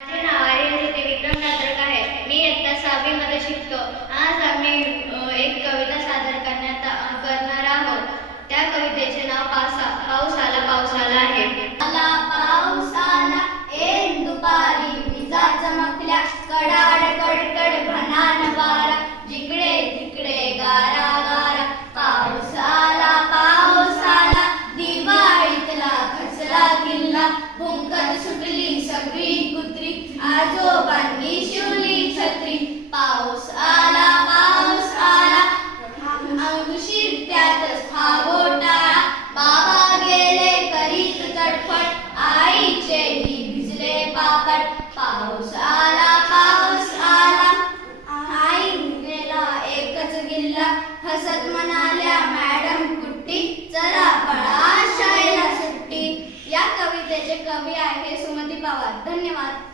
माझे नाव आर्यज्योती विक्रम नात्रक आहे. मी इयत्ता 6वी मध्ये शिकतो. आज आम्ही एक कविता सादर करणार आहोत. त्या कवितेचे नाव पाऊस आला पाऊस आला आहे. आला पाऊस आला एक दुपारी, विजा चमकल्या कडाड कडकड भनान वारा, जिकडे तिकडे गारा गारा. पाऊस आला दिवाळीतला खचला किल्ला, भुंकत सुटली सगळी कुत्री, आजोबांनी शिवली छत्री. पाऊस आला अंकुशीर त्यातच हा घोटाळा, बाबा गेले करीत तडफड, आईचेही भिजले पापड. पाऊस